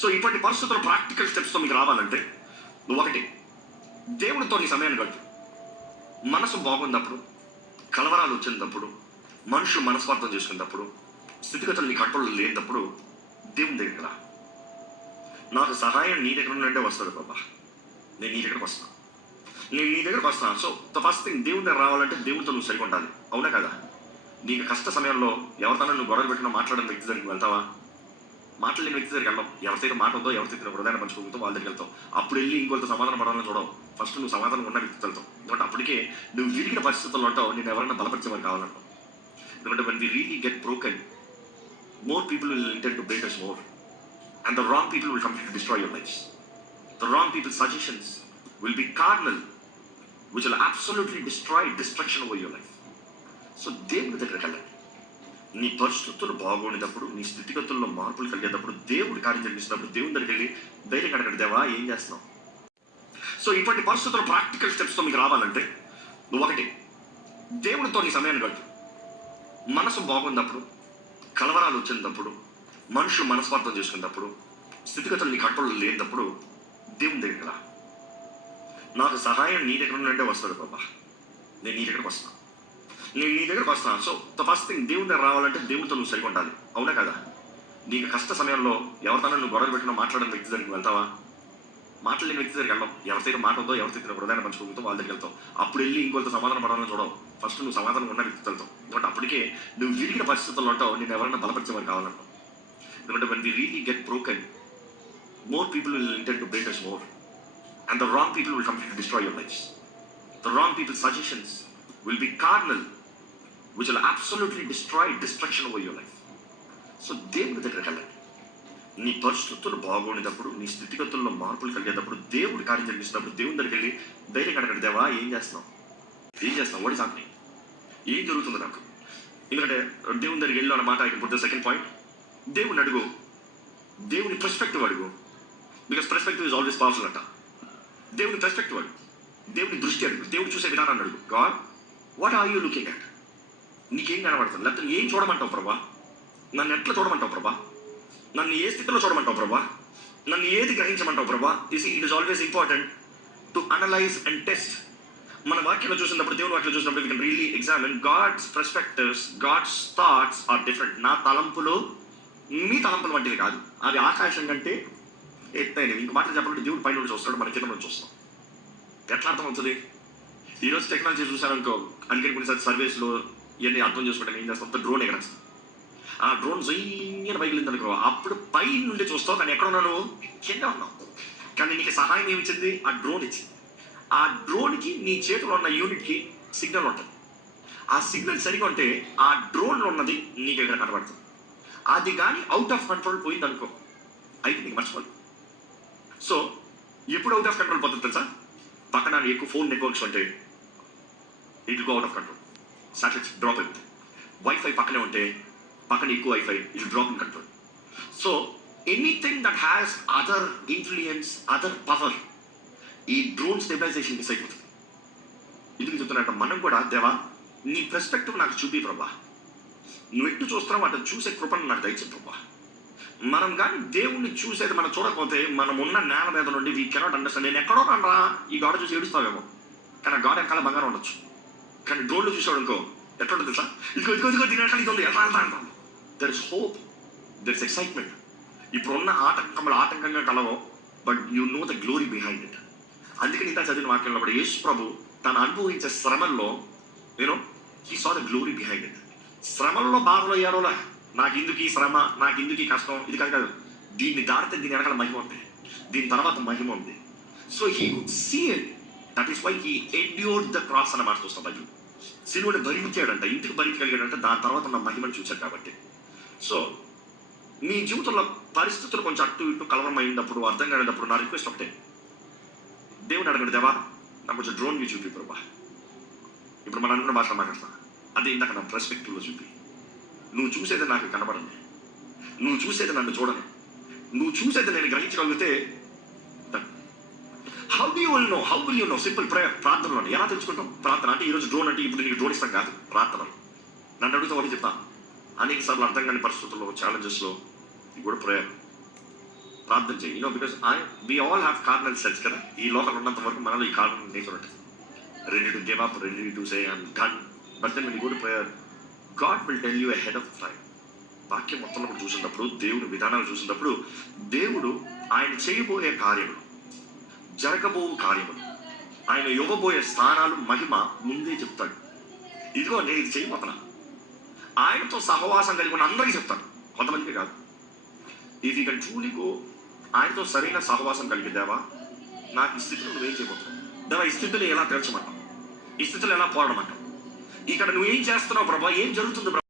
So ఇటువంటి పరిస్థితుల్లో practical స్టెప్స్తో మీకు రావాలంటే నువ్వు ఒకటి, దేవుడితో నీ సమయాన్ని గడుపు. మనసు బాగున్నప్పుడు, కలవరాలు వచ్చినప్పుడు, మనుషులు మనస్వార్థం చేసుకున్నప్పుడు, స్థితిగతులు నీ కంట్రోల్ లేనప్పుడు దేవుని దగ్గర రా. నాకు సహాయం నీ దగ్గర ఉన్నట్టే వస్తాడు బాబా, నేను నీ దగ్గరకు వస్తాను, నేను నీ దగ్గరకు వస్తాను. సో ద ఫస్ట్ థింగ్, దేవుని దగ్గర రావాలంటే దేవుడితో నువ్వు సరిగా ఉండాలి. అవునా కదా? నీకు కష్ట సమయంలో ఎవరితోనో నువ్వు గొడవలు పెట్టినా మాట్లాడిన వ్యక్తి దగ్గరికి వెళ్తావా? మాట్లాడిన వ్యక్తి దగ్గరికి వెళ్ళాం. ఎవరితో మాట ఉందో, ఎవరితో హృదయాన్ని పంచుకుంటూ వాళ్ళ దగ్గరికి వెళ్తావు. అప్పుడు వెళ్ళి ఇంకొకరితో సమాధానం పడాలని చూడవు. ఫస్ట్ నువ్వు సమాధానం ఉన్న వ్యక్తి వెళ్తావు. ఎందుకంటే అప్పటికే నువ్వు విరిగిన పరిస్థితుల్లో ఉంటావు. నేను ఎవరైనా బలపరిచేవారు కావాలంటావు. ఎందుకంటే when we really get broken, more people will intend to break us more, and the wrong people will completely destroy your lives. The wrong people's suggestions will be carnal, which will absolutely destroy destruction over your life. So దేవుడి దగ్గరికి వెళ్ళండి. నీ పరిస్థితులు బాగుండేటప్పుడు, నీ స్థితిగతుల్లో మార్పులు కలిగేటప్పుడు, దేవుడి కార్యం జరిగిస్తున్నప్పుడు దేవుని దగ్గరికి వెళ్ళి ధైర్యం అడగండి, దేవా ఏం చేస్తున్నావు? సో ఇటువంటి పరిస్థితుల్లో ప్రాక్టికల్ స్టెప్స్తో మీకు రావాలంటే నువ్వు ఒకటి, దేవుడితో నీ సమయాన్ని గడుపు. మనసు బాగున్నప్పుడు, కలవరాలు వచ్చినప్పుడు, మనుషులు మనస్వార్థం చేసుకున్నప్పుడు, స్థితిగతులు నీ కంట్రోల్ లేనప్పుడు దేవుని దగ్గరికి రా. నాకు సహాయం నీ దగ్గర ఉన్నట్టే వస్తాడు బాబా, నేను నీ దగ్గరకు వస్తాను, నేను నీ దగ్గరకు వస్తాను. సో ద ఫస్ట్ థింగ్, దేవుని దగ్గర రావాలంటే దేవుడితో నువ్వు సరిగా ఉండాలి. అవునా కదా? నీకు కష్ట సమయంలో ఎవరితోనో నువ్వు గొడవలు పెట్టినా మాట్లాడిన వ్యక్తి దగ్గరికి వెళ్తావా? మాట్లాడిన వ్యక్తి దగ్గరికి వెళ్ళాం. ఎవరితో మాట ఉందో, ఎవరితో హృదయాన్ని పంచుకుంటూ వాళ్ళ దగ్గరికి వెళ్తావు. అప్పుడు వెళ్ళి ఇంకొకరితో సమాధానం పడాలని చూడవు. ఫస్ట్ నువ్వు సమాధానం ఉన్న వ్యక్తి వెళ్తావు. ఎందుకంటే అప్పటికే నువ్వు విరిగిన పరిస్థితుల్లో ఉంటావు. నేను ఎవరైనా బలపరిచేవారు కావాలంటావు. ఎందుకంటే when we really get broken, more people will intend to break us more, and the wrong people will completely destroy your lives. The wrong people's suggestions will be carnal, which will absolutely destroy destruction over your life. So దేవుడి దగ్గరికి వెళ్ళండి. నీ పరిస్థితులు బాగుండేటప్పుడు, నీ స్థితిగతుల్లో మార్పులు కలిగేటప్పుడు, దేవుడి కార్యం జరిగిస్తున్నప్పుడు దేవుని దగ్గరికి వెళ్ళి ధైర్యం అడగండి, దేవా ఏం చేస్తున్నావు? ఏం చేస్తున్నావు? What is happening? ఏం జరుగుతుంది నాకు? ఎందుకంటే దేవుని దగ్గరికి వెళ్ళి అన్నమాట. ఇప్పుడు సెకండ్ పాయింట్, దేవుని అడుగు, దేవుని పర్స్పెక్టివ్ అడుగు. Because perspective is always powerful అంట. దేవుని పర్స్పెక్టివ్ అడుగు, దేవుని దృష్టి అడుగు, దేవుడు చూసే విధానాన్ని అడుగు. God, what are you looking at? నీకేం కనబడుతుంది? లేకపోతే ఏం చూడమంటావు ప్రభా? నన్ను ఎట్లా చూడమంటావు ప్రభా? నన్ను ఏ స్థితిలో చూడమంటావు ప్రభా? నన్ను ఏది గ్రహించమంటావు ప్రభా? It is always important to analyse and test. మన వాక్యంలో చూసినప్పుడు, దేవుని వాక్యంలో చూసినప్పుడు we can really examine God's perspectives, God's thoughts are different. నా తలంపులు మీ తలంపులు వంటివి కాదు. అవి ఆకాశం కంటే ఎత్తైనవి. ఇంక మాటలు చెప్పాలంటే దేవుడు పైన నుండి చూస్తాడు, మన కింద నుంచి చూస్తాం. ఎట్లా అర్థం అవుతుంది? ఈరోజు టెక్నాలజీ చూసారనుకో, అందుకని కొన్నిసారి సర్వీస్లో ఇవన్నీ అర్థం చేసుకోవడానికి ఏం చేస్తాం? డ్రోన్ ఎగరేస్తాం. ఆ డ్రోన్ జయ్యని పైకి అనుకో, అప్పుడు పై నుండి చూస్తావు, కానీ ఎక్కడ ఉన్నాను? కింద ఉన్నావు. కానీ నీకు సహాయం ఏమి ఇచ్చింది? ఆ డ్రోన్ ఇచ్చింది. ఆ డ్రోన్కి నీ చేతిలో ఉన్న యూనిట్కి సిగ్నల్ ఉంటుంది. ఆ సిగ్నల్ సరిగా ఉంటే ఆ డ్రోన్లో ఉన్నది నీకు ఎక్కడ కనబడుతుంది. అది కానీ అవుట్ ఆఫ్ కంట్రోల్ పోయింది అనుకో, అయితే నీకు మర్చిపోదు. సో ఎప్పుడు అవుట్ ఆఫ్ కంట్రోల్ పోతుంది తెలుసా? పక్కన ఎక్కువ ఫోన్ నెట్వర్క్స్ ఉంటే it go out of control, satellites drop అవుతుంది. వైఫై పక్కనే ఉంటే పక్కన ఎక్కువ wifi, it drop in control. So anything that has other influence, other power, ఈ డ్రోన్ స్టెబిలైజేషన్ మిస్ అయిపోతుంది. ఎందుకు చెప్తున్నట్టు, మనం కూడా దేవా నీ పర్స్పెక్టివ్ నాకు చూపి ప్రభా, నువ్వు ఎట్టు చూస్తున్నావు అటు చూసే కృపను నాకు దయచేయి ప్రభా. మనం కానీ దేవుణ్ణి చూసేది మనం చూడకపోతే, మనం ఉన్న నేల మీద నుండి వీ కెనాట్ అండర్స్టాండ్. నేను ఎక్కడో రా ఈ గాడ చూసి ఏడుస్తావేమో, కానీ ఆ గాడ ఎక్కడ బంగారం ఉండొచ్చు. కానీ డ్రోన్లో చూసాడు అనుకో ఎట్లా ఉంటుంది తెలుసా? ఇదిగో ఇదిగో ఇదిగో దీని ఎక్కడ ఇది ఉంది, ఎట్లా వెళ్తా అంటాం. There is hope, there is excitement. ఇప్పుడున్న ఆటంకంగా కలవో, but you know the glory behind it. అందుకని ఇంత చదివిన వాక్యంలో కూడా యేసు ప్రభు తను అనుభవించే శ్రమల్లో he saw the glory behind it. శ్రమల్లో బాధలో అయ్యారోలా, నాకు ఇందుకు ఈ శ్రమ, నాకు ఇందుకు ఈ కష్టం, ఇది కాదు. దీన్ని దాటితే దీని వెనకాల మహిమ ఉంది, దీని తర్వాత మహిమ ఉంది. So he could see it. That is why he endured the cross అన్న మాట చూస్తాం. బైబిల్ సిలువను భరించాడంట, ఇంటికి భరించగలిగాడంటే దాని తర్వాత ఉన్న మహిమను చూశాడు కాబట్టి. సో మీ జీవితంలో పరిస్థితులు కొంచెం అటు ఇటు కలవరమైనప్పుడు, అర్థం కానినప్పుడు నా రిక్వెస్ట్ ఒకటే, దేవుని అడగండి, దేవా నాకు కొంచెం డ్రోన్ వ్యూ చూపి ప్రభా. ఇప్పుడు మనం అనుకున్న భాషలో మాట్లాడతాను, అదే ఇందాక నా పర్స్పెక్టివ్లో చూపి. నువ్వు చూసేది నాకు కనబడండి, నువ్వు చూసేది నన్ను చూడను, నువ్వు చూసేది నేను గ్రహించగలిగితే. How will you know? Simple prayer, ప్రార్థనలో. ఎలా తెలుసుకుంటాం? ప్రార్థన అంటే ఈరోజు డ్రోన్ అంటే ఇప్పుడు నీకు డ్రోన్ ఇస్తాం కాదు, ప్రార్థన. నన్ను అడుగుతా ఒకటి చెప్తాను, అనేక సార్లు అర్థం కాని పరిస్థితుల్లో, ఛాలెంజెస్లో కూడా ప్రేయర్. ప్రార్థన చేయి. Because we all have carnal sets కదా. ఈ లోకంలో ఉన్నంత వరకు మనలో ఈ కార్నల్ నేచర్ ఉంటుంది. Ready to give up, ready to say I'm done. But then when you go to prayer, God will tell you ahead of time. వాక్యం మొత్తంలో కూడా చూసినప్పుడు, దేవుని విధానాలు చూసినప్పుడు, దేవుడు ఆయన చేయబోయే కార్యములు, జరగబో కార్యములు, ఆయన ఇవ్వబోయే స్థానాలు, మహిమ ముందే చెప్తాడు. ఇదిగో నేను ఇది చేయబోతున్నా. ఆయనతో సహవాసం కలిగి ఉన్న అందరికీ చెప్తాను, కొంతమందికి కాదు. If you can truly go, ఆయనతో సరైన సహవాసం కలిగి, దేవా నాకు ఈ స్థితిలో నువ్వేం చేయబోతున్నావు, దేవా ఈ స్థితిలో ఎలా తెరచమంటావు, ఈ స్థితిలో ఎలా పోరాడమంటావు, ఇక్కడ నువ్వేం చేస్తున్నావు ప్రభా, ఏం జరుగుతుంది ప్రభా.